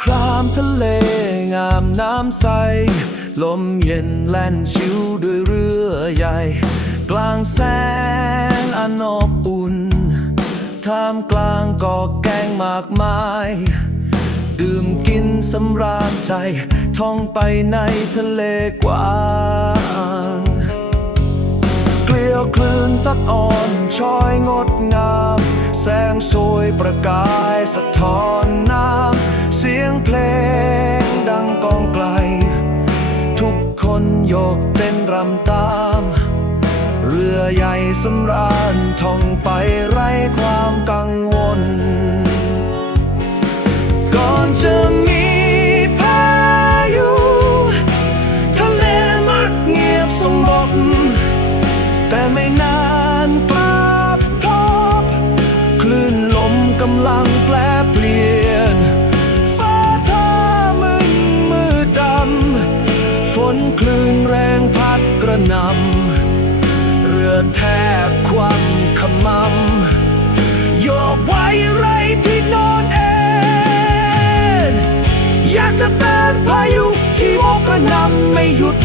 ครามทะเลงามน้ำใส ลมเย็นแล่นชิวด้วยเรือใหญ่ กลางแสงอันอบอุ่น ท่ามกลางกอกแกงมากมาย ดื่มกินสำราญใจ ท่องไปในทะเลกว้างเกลียวคลื่นซัดอ่อนชอยงดงาม แสงสวยประกายสะท้อนน้ำ สำราญท่องไปไร้ความกังวล ก่อนจะมีพายุทะเลมักเงียบสงบแต่ไม่นานกลับพบคลื่นลมกำลังแปลเปลี่ยน ฟ้าท่ามึนมืดดำ ฝนคลื่นแรงพัดกระนำ เรือแท คว่ำขมำโยกไว้ไรที่โนอนเองอยากจะเต้านพายุที่โบกระนำไม่หยุด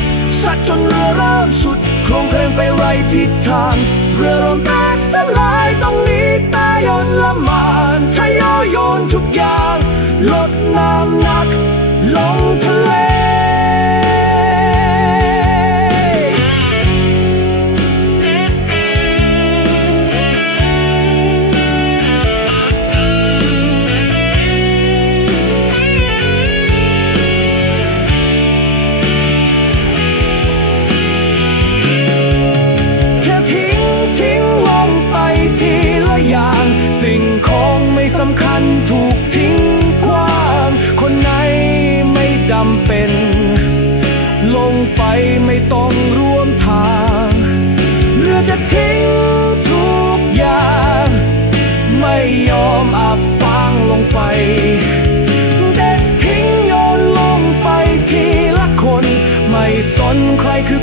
สัดจนเรือเริ่มสุดโครงเพลงไปไรทิศทาง เรือลมแตกสลายต้องหนีตายอนละมานทะยอยโยนทุกอย่าง ลดน้ำหนัก ลงทะเล จะทิ้งทุกอย่าง ไม่ยอมอับปางลงไปเด็ดทิ้งโยนลงไปทีละคน ไม่สนใครคือ